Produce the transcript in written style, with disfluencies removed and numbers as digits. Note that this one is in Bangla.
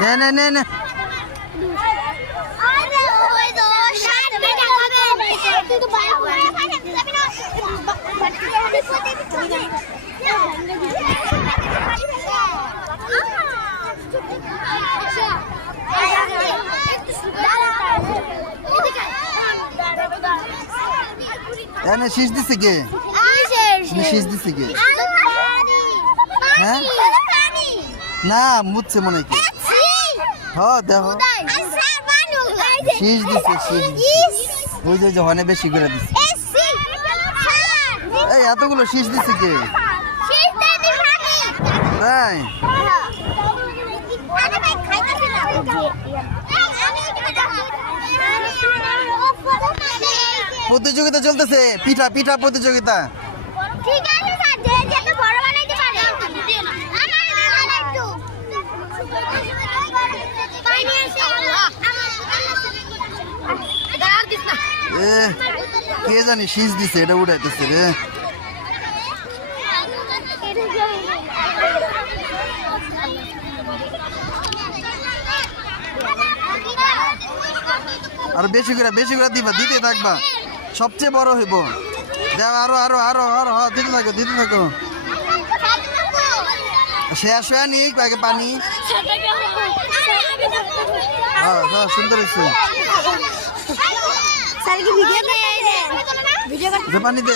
নে নে নে নে এনে শীষ দিছে কে? শীষ দিছে কে? হ্যাঁ না মুচ্ছে মনে কি হ্যাঁ দেখো শীষ দিছে শীষ ওই যে হনে বেশি করে দিছে এই এতগুলো শীষ দিছে কে? তাই প্রতিযোগিতা চলতেছে পিঠা পিঠা প্রতিযোগিতা ঠিক আছে স্যার যে যত বড় বানাইতে পারে আমার একটু পানি এসে দাঁড়া দিস না এ কে জানি শীষ দিছে এটা উড়াইতেছে রে আর বেশি করে দিবা দিতে থাকবা সবচেয়ে বড় হইব দাও আরো আরো আরো আরো দিতে থাকো শেষ হয়ে নি আগে পানি হ্যাঁ সুন্দর হয়েছে পানি দে